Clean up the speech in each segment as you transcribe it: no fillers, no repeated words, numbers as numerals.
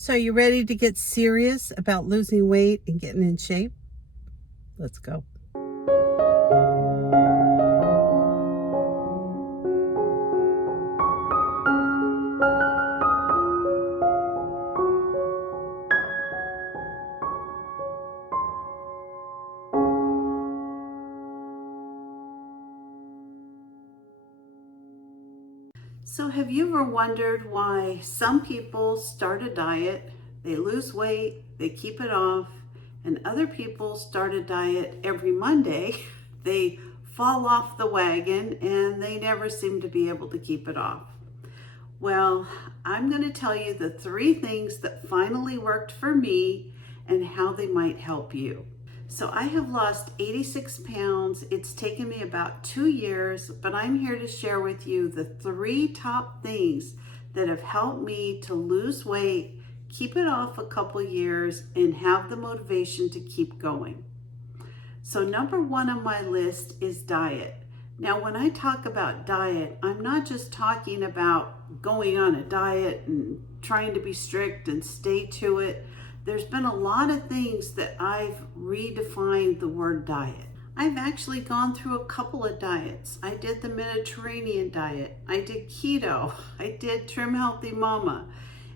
So, are you ready to get serious about losing weight and getting in shape? Let's go. So, have you ever wondered why some people start a diet, they lose weight, they keep it off, and other people start a diet every Monday, they fall off the wagon, and they never seem to be able to keep it off? Well, I'm going to tell you the 3 things that finally worked for me and how they might help you. So I have lost 86 pounds. It's taken me about 2 years, but I'm here to share with you the 3 top things that have helped me to lose weight, keep it off a couple years, and have the motivation to keep going. So number 1 on my list is diet. Now, when I talk about diet, I'm not just talking about going on a diet and trying to be strict and stay to it. There's been a lot of things that I've redefined the word diet. I've actually gone through a couple of diets. I did the Mediterranean diet. I did keto. I did Trim Healthy Mama.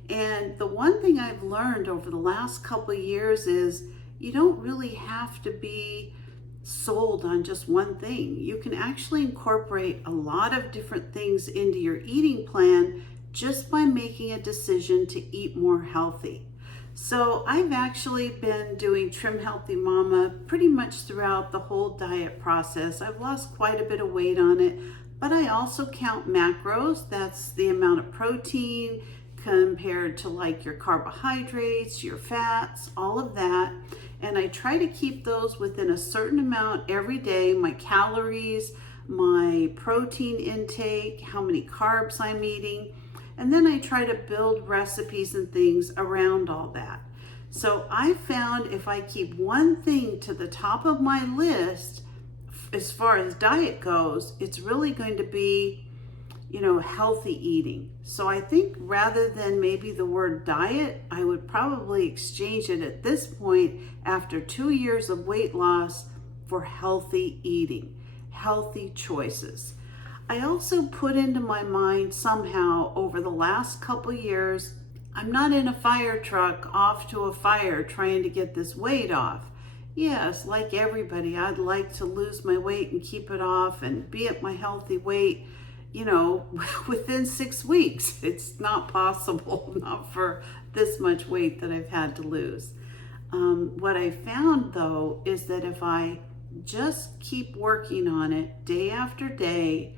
And the one thing I've learned over the last couple of years is you don't really have to be sold on just one thing. You can actually incorporate a lot of different things into your eating plan just by making a decision to eat more healthy. So I've actually been doing Trim Healthy Mama pretty much throughout the whole diet process. I've lost quite a bit of weight on it, but I also count macros. That's the amount of protein compared to like your carbohydrates, your fats, all of that. And I try to keep those within a certain amount every day, my calories, my protein intake, how many carbs I'm eating. And then I try to build recipes and things around all that. So I found if I keep one thing to the top of my list, as far as diet goes, it's really going to be, healthy eating. So I think rather than maybe the word diet, I would probably exchange it at this point after 2 years of weight loss for healthy eating, healthy choices. I also put into my mind somehow over the last couple years, I'm not in a fire truck off to a fire trying to get this weight off. Yes, like everybody, I'd like to lose my weight and keep it off and be at my healthy weight, within 6 weeks. It's not possible, not for this much weight that I've had to lose. What I found though is that if I just keep working on it day after day,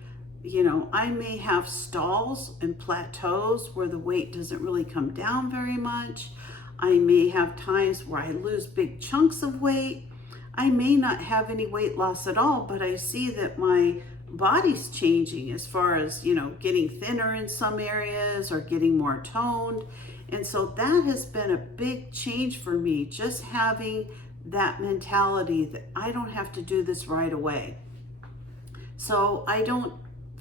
I may have stalls and plateaus where the weight doesn't really come down very much. I may have times where I lose big chunks of weight. I may not have any weight loss at all, but I see that my body's changing as far as, getting thinner in some areas or getting more toned. And so that has been a big change for me, just having that mentality that I don't have to do this right away. So I don't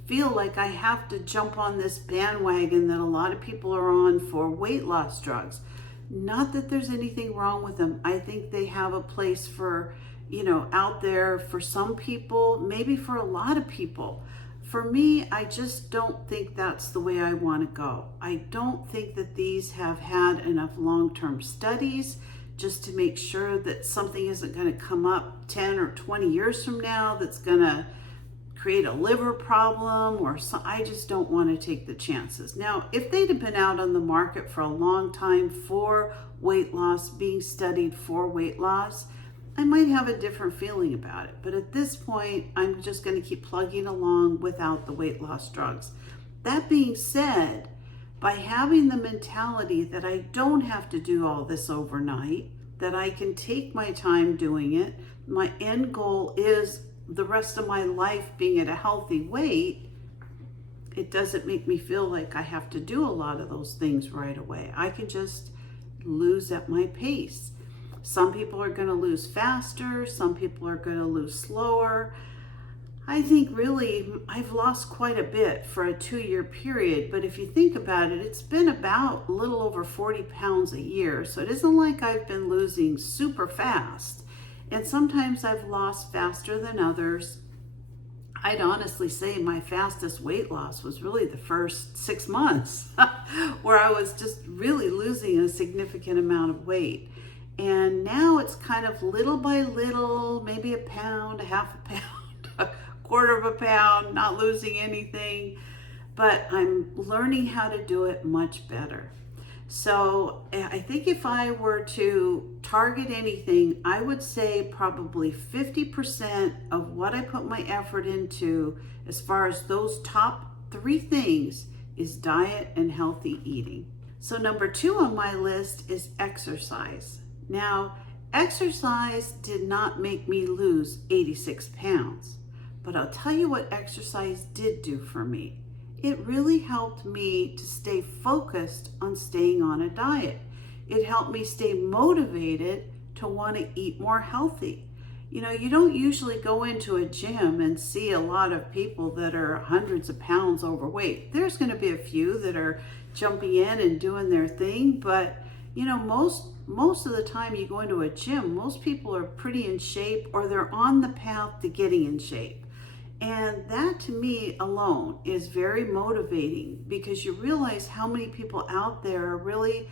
feel like I have to jump on this bandwagon that a lot of people are on for weight loss drugs. Not that there's anything wrong with them. I think they have a place for, out there for some people, maybe for a lot of people. For me, I just don't think that's the way I want to go. I don't think that these have had enough long-term studies just to make sure that something isn't going to come up 10 or 20 years from now that's going to create a liver problem or so. I just don't want to take the chances. Now, if they'd have been out on the market for a long time for weight loss, being studied for weight loss, I might have a different feeling about it. But at this point, I'm just going to keep plugging along without the weight loss drugs. That being said, by having the mentality that I don't have to do all this overnight, that I can take my time doing it, my end goal is the rest of my life being at a healthy weight, it doesn't make me feel like I have to do a lot of those things right away. I can just lose at my pace. Some people are going to lose faster. Some people are going to lose slower. I think really I've lost quite a bit for a 2-year period, but if you think about it, it's been about a little over 40 pounds a year. So it isn't like I've been losing super fast. And sometimes I've lost faster than others. I'd honestly say my fastest weight loss was really the first 6 months where I was just really losing a significant amount of weight. And now it's kind of little by little, maybe a pound, a half a pound, a quarter of a pound, not losing anything, but I'm learning how to do it much better. So I think if I were to target anything, I would say probably 50% of what I put my effort into as far as those top 3 things is diet and healthy eating. So number 2 on my list is exercise. Now, exercise did not make me lose 86 pounds, but I'll tell you what exercise did do for me. It really helped me to stay focused on staying on a diet. It helped me stay motivated to want to eat more healthy. You know, you don't usually go into a gym and see a lot of people that are hundreds of pounds overweight. There's going to be a few that are jumping in and doing their thing, but you know, most of the time you go into a gym, most people are pretty in shape or they're on the path to getting in shape. And that to me alone is very motivating because you realize how many people out there are really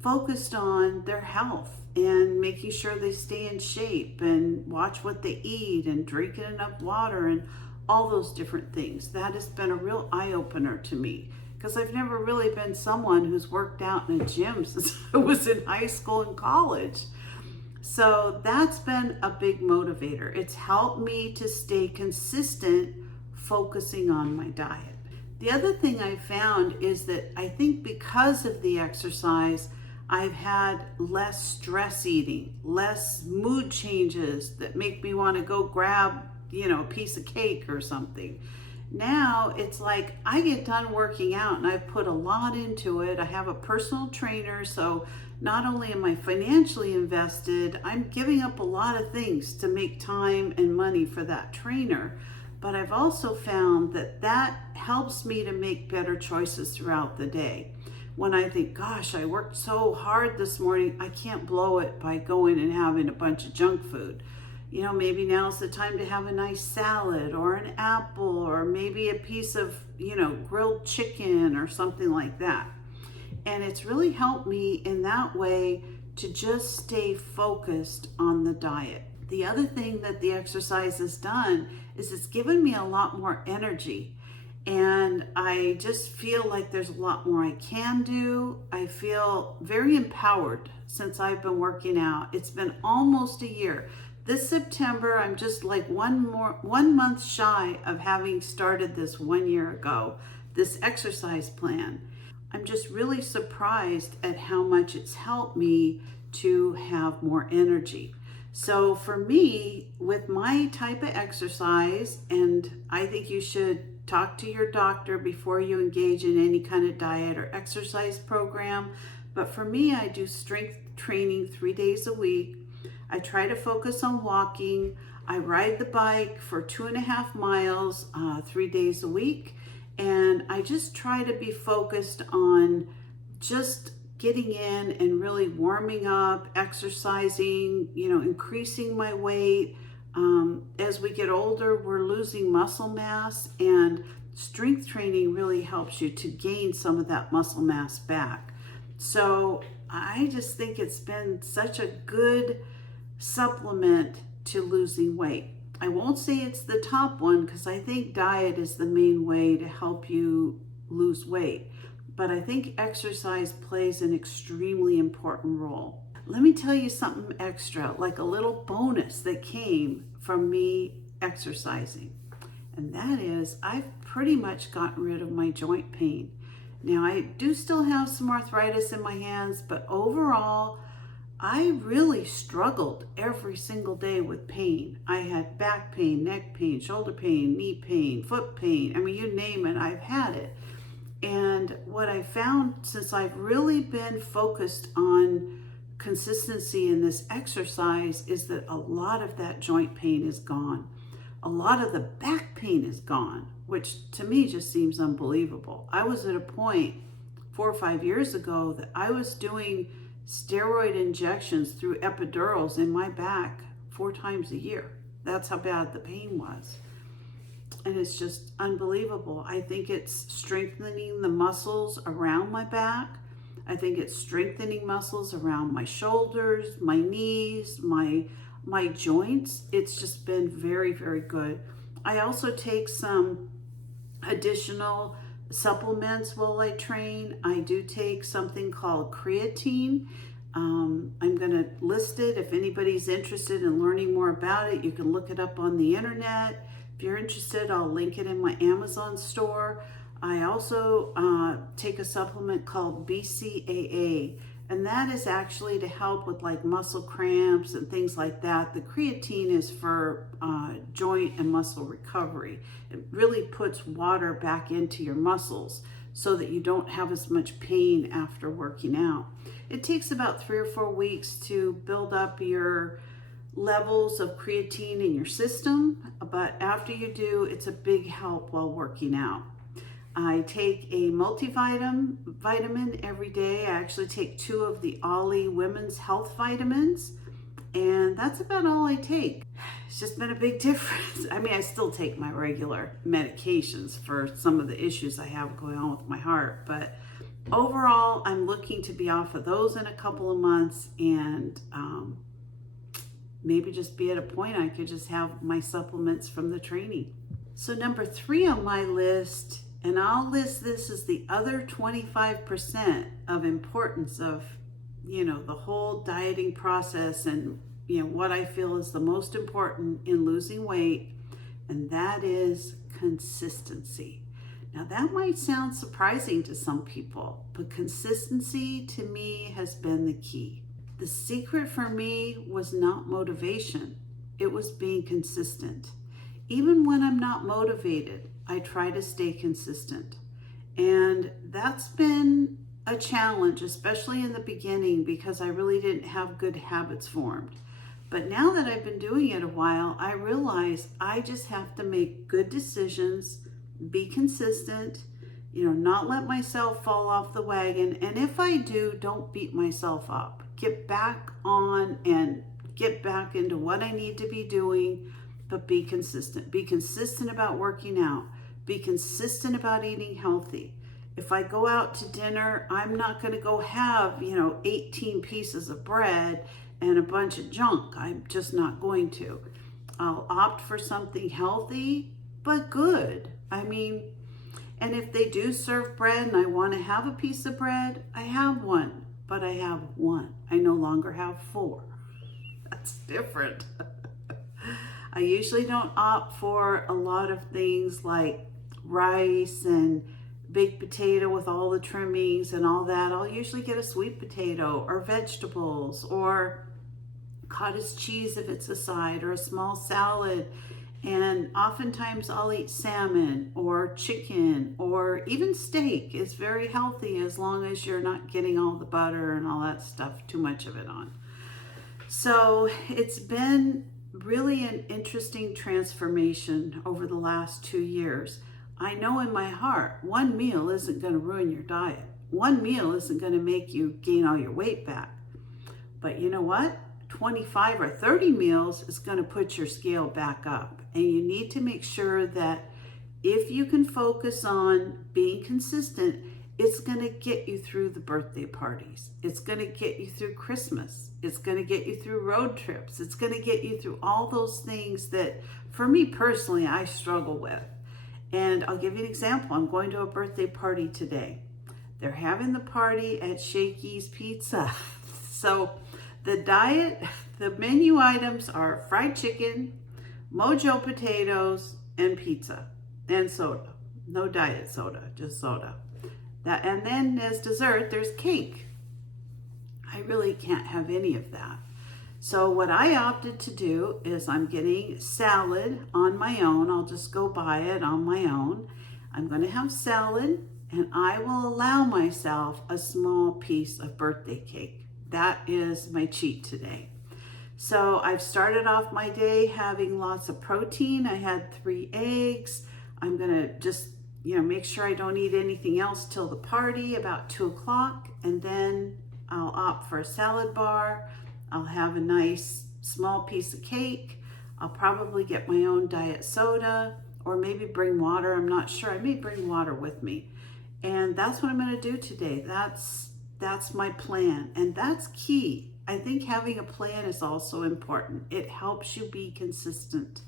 focused on their health and making sure they stay in shape and watch what they eat and drinking enough water and all those different things. That has been a real eye-opener to me because I've never really been someone who's worked out in a gym since I was in high school and college. So that's been a big motivator. It's helped me to stay consistent focusing on my diet. The other thing I found is that I think because of the exercise, I've had less stress eating, less mood changes that make me want to go grab, a piece of cake or something. Now it's like I get done working out and I've put a lot into it. I have a personal trainer, so not only am I financially invested, I'm giving up a lot of things to make time and money for that trainer. But I've also found that helps me to make better choices throughout the day. When I think, gosh, I worked so hard this morning, I can't blow it by going and having a bunch of junk food. Maybe now's the time to have a nice salad or an apple or maybe a piece of, grilled chicken or something like that. And it's really helped me in that way to just stay focused on the diet. The other thing that the exercise has done is it's given me a lot more energy. And I just feel like there's a lot more I can do. I feel very empowered since I've been working out. It's been almost a year. This September, I'm just like 1 month shy of having started this 1 year ago, this exercise plan. I'm just really surprised at how much it's helped me to have more energy. So for me, with my type of exercise, and I think you should talk to your doctor before you engage in any kind of diet or exercise program. But for me, I do strength training 3 days a week. I try to focus on walking. I ride the bike for 2.5 miles 3 days a week. And I just try to be focused on just getting in and really warming up, exercising, increasing my weight. As we get older, we're losing muscle mass, and strength training really helps you to gain some of that muscle mass back. So I just think it's been such a good supplement to losing weight. I won't say it's the top one because I think diet is the main way to help you lose weight, but I think exercise plays an extremely important role. Let me tell you something extra, like a little bonus that came from me exercising, and that is I've pretty much gotten rid of my joint pain. Now I do still have some arthritis in my hands, but overall I really struggled every single day with pain. I had back pain, neck pain, shoulder pain, knee pain, foot pain. I mean, you name it, I've had it. And what I found since I've really been focused on consistency in this exercise is that a lot of that joint pain is gone. A lot of the back pain is gone, which to me just seems unbelievable. I was at a point 4 or 5 years ago that I was doing steroid injections through epidurals in my back 4 times a year. That's how bad the pain was. And it's just unbelievable. I think it's strengthening the muscles around my back. I think it's strengthening muscles around my shoulders, my knees, my joints. It's just been very, very good. I also take some additional supplements while I train. I do take something called creatine. I'm going to list it. If anybody's interested in learning more about it, you can look it up on the internet. If you're interested, I'll link it in my Amazon store. I also take a supplement called BCAA, and that is actually to help with like muscle cramps and things like that. The creatine is for joint and muscle recovery. It really puts water back into your muscles so that you don't have as much pain after working out. It takes about 3 or 4 weeks to build up your levels of creatine in your system, but after you do, it's a big help while working out. I take a multivitamin every day. I actually take 2 of the Ollie Women's Health Vitamins, and that's about all I take. It's just been a big difference. I mean, I still take my regular medications for some of the issues I have going on with my heart, but overall, I'm looking to be off of those in a couple of months, and maybe just be at a point I could just have my supplements from the training. So number 3 on my list, and I'll list this as the other 25% of importance of, the whole dieting process and, what I feel is the most important in losing weight, and that is consistency. Now that might sound surprising to some people, but consistency to me has been the key. The secret for me was not motivation. It was being consistent. Even when I'm not motivated, I try to stay consistent. And that's been a challenge, especially in the beginning, because I really didn't have good habits formed. But now that I've been doing it a while, I realize I just have to make good decisions, be consistent, not let myself fall off the wagon. And if I do, don't beat myself up. Get back on and get back into what I need to be doing, but be consistent. Be consistent about working out. Be consistent about eating healthy. If I go out to dinner, I'm not going to go have, 18 pieces of bread and a bunch of junk. I'm just not going to. I'll opt for something healthy, but good. And if they do serve bread and I want to have a piece of bread, I have one. But I have one. I no longer have 4. That's different. I usually don't opt for a lot of things like rice and baked potato with all the trimmings and all that. I'll usually get a sweet potato or vegetables or cottage cheese if it's a side, or a small salad. And oftentimes I'll eat salmon or chicken, or even steak is very healthy as long as you're not getting all the butter and all that stuff, too much of it on. So it's been really an interesting transformation over the last 2 years. I know in my heart, one meal isn't going to ruin your diet. One meal isn't going to make you gain all your weight back. But you know what? 25 or 30 meals is going to put your scale back up. And you need to make sure that if you can focus on being consistent, it's going to get you through the birthday parties. It's going to get you through Christmas. It's going to get you through road trips. It's going to get you through all those things that, for me personally, I struggle with. And I'll give you an example. I'm going to a birthday party today. They're having the party at Shakey's Pizza. So the diet, the menu items are fried chicken, mojo potatoes, and pizza, and soda. No diet soda, just soda. And then as dessert, there's cake. I really can't have any of that. So what I opted to do is I'm getting salad on my own. I'll just go buy it on my own. I'm going to have salad, and I will allow myself a small piece of birthday cake. That is my cheat today. So I've started off my day having lots of protein. I had 3 eggs. I'm gonna just, make sure I don't eat anything else till the party about 2 o'clock. And then I'll opt for a salad bar. I'll have a nice small piece of cake. I'll probably get my own diet soda or maybe bring water. I'm not sure. I may bring water with me. And that's what I'm gonna do today. That's my plan. And that's key. I think having a plan is also important. It helps you be consistent.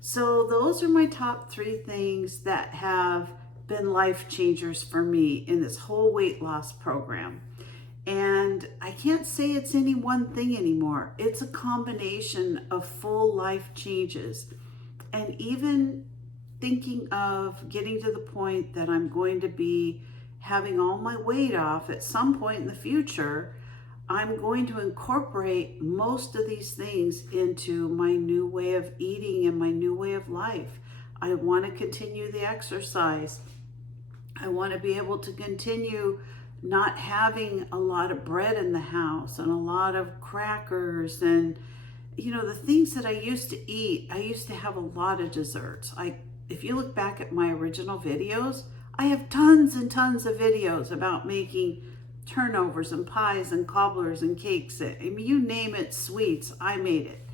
So those are my top 3 things that have been life changers for me in this whole weight loss program. And I can't say it's any one thing anymore. It's a combination of full life changes. And even thinking of getting to the point that I'm going to be having all my weight off at some point in the future, I'm going to incorporate most of these things into my new way of eating and my new way of life. I want to continue the exercise. I want to be able to continue not having a lot of bread in the house and a lot of crackers and, the things that I used to eat. I used to have a lot of desserts. If you look back at my original videos, I have tons and tons of videos about making turnovers and pies and cobblers and cakes. I mean, you name it, sweets, I made it.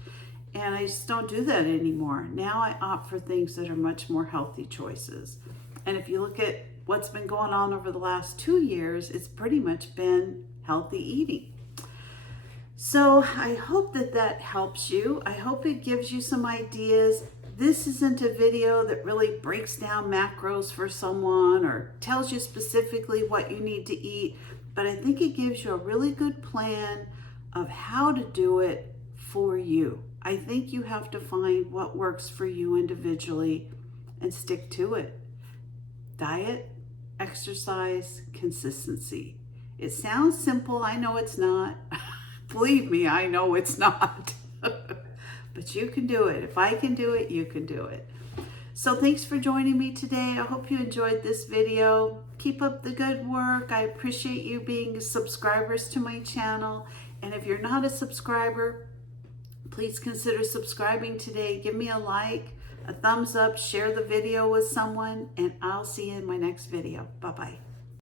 And I just don't do that anymore. Now I opt for things that are much more healthy choices. And if you look at what's been going on over the last 2 years, it's pretty much been healthy eating. So I hope that helps you. I hope it gives you some ideas. This isn't a video that really breaks down macros for someone or tells you specifically what you need to eat, but I think it gives you a really good plan of how to do it for you. I think you have to find what works for you individually and stick to it. Diet, exercise, consistency. It sounds simple. I know it's not. Believe me, I know it's not. But you can do it. If I can do it, you can do it. So thanks for joining me today. I hope you enjoyed this video. Keep up the good work. I appreciate you being subscribers to my channel. And if you're not a subscriber, please consider subscribing today. Give me a like, a thumbs up, share the video with someone, and I'll see you in my next video. Bye-bye.